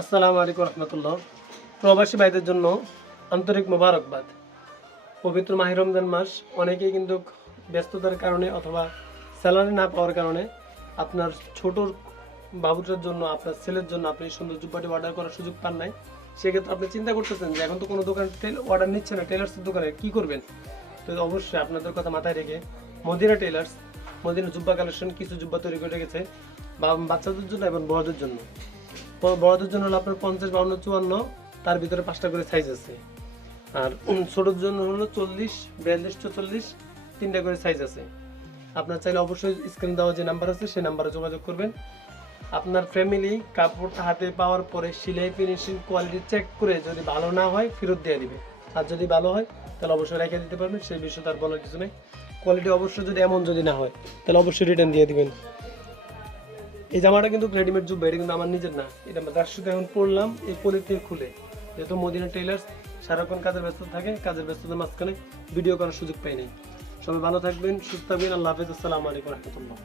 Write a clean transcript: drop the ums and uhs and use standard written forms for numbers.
আসসালামু আলাইকুম রহমতুল্লাহ। প্রবাসী ভাইদের জন্য আন্তরিক মোবারকবাদ। পবিত্র মাহে রমজান মাস অনেকেই কিন্তু ব্যস্ততার কারণে অথবা স্যালারি না পাওয়ার কারণে আপনার ছোট বাবুটার জন্য, আপনার ছেলের জন্য আপনি সুন্দর জুব্বাটি অর্ডার করার সুযোগ পান নাই। সেক্ষেত্রে আপনি চিন্তা করতেছেন যে এখন তো কোনো দোকান অর্ডার নিচ্ছে না, টেলার্সের দোকানে কী করবেন? তো অবশ্যই আপনাদের কথা মাথায় রেখে মদিনা টেলার্স, মদিনা জুব্বা কালেকশন কিছু জুব্বা তৈরি করে রেখেছে বাচ্চাদের জন্য এবং বড়দের জন্য। বড়দের জন্য হলো আপনার 50, 52, 54, তার ভিতরে 5টা করে সাইজ আছে। আর ছোটোর জন্য হলো 40, 42, 44, 3টা করে সাইজ আছে। আপনার চাইলে অবশ্যই স্ক্রিন দেওয়া যে নাম্বার আছে সেই নাম্বারে যোগাযোগ করবেন। আপনার ফ্যামিলি কাপড়টা হাতে পাওয়ার পরে সেলাই ফিনিশিং কোয়ালিটি চেক করে যদি ভালো না হয় ফেরত দিয়ে দিবে, আর যদি ভালো হয় তাহলে অবশ্যই রেখে দিতে পারবেন। সেই বিষয়ে তার বলার কিছু নেই। কোয়ালিটি অবশ্যই যদি এমন যদি না হয় তাহলে অবশ্যই রিটার্ন দিয়ে দিবেন। এই জামাটা কিন্তু রেডিমেড জুব্বা, এটা কিন্তু আমার নিজের না, এটা আমার তার সাথে এখন পরলাম এই পলিথিন খুলে। যেহেতু মদিনা টেলার্স সারাক্ষণ কাজের ব্যস্ত থাকে, কাজের ব্যস্ততার মাঝখানে ভিডিও করার সুযোগ পাই নাই। সবাই ভালো থাকবেন, সুস্থ থাকবেন। আল্লাহ হাফেজ। আসসালামু আলাইকুম রহমতুল্লাহ।